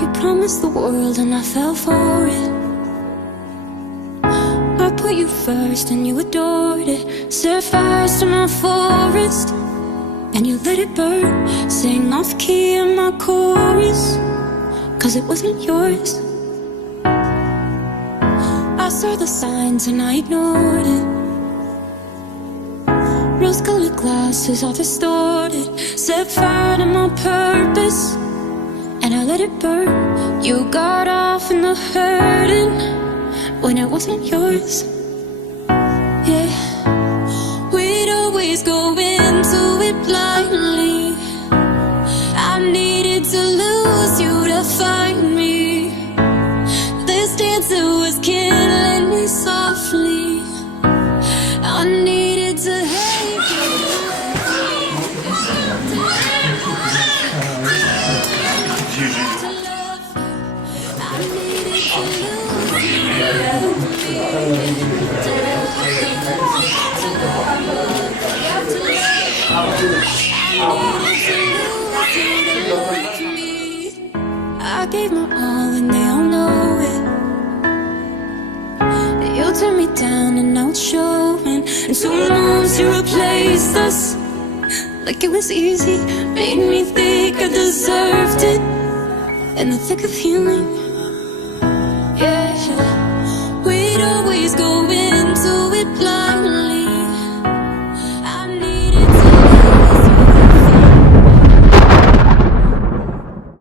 You promised the world and I fell for it. I put you first and you adored it. Set fires to my forest and you let it burn. Sang off key in my chorus, cause it wasn't yours. I saw the signs and I ignored it. Rose-colored glasses all distorted. Set fire to my purpose and I let it burn. You got off in the hurting when it wasn't yours. Yeah, we'd always go into it blindly. I needed to lose you to find me. This dancer was killing me softly. I needed to hate you. I needed to lose you. I gave my all and they all know it. You turned me down and now it's showing. And 2 months you replaced us like it was easy. Made me think I deserved it in the thick of healing.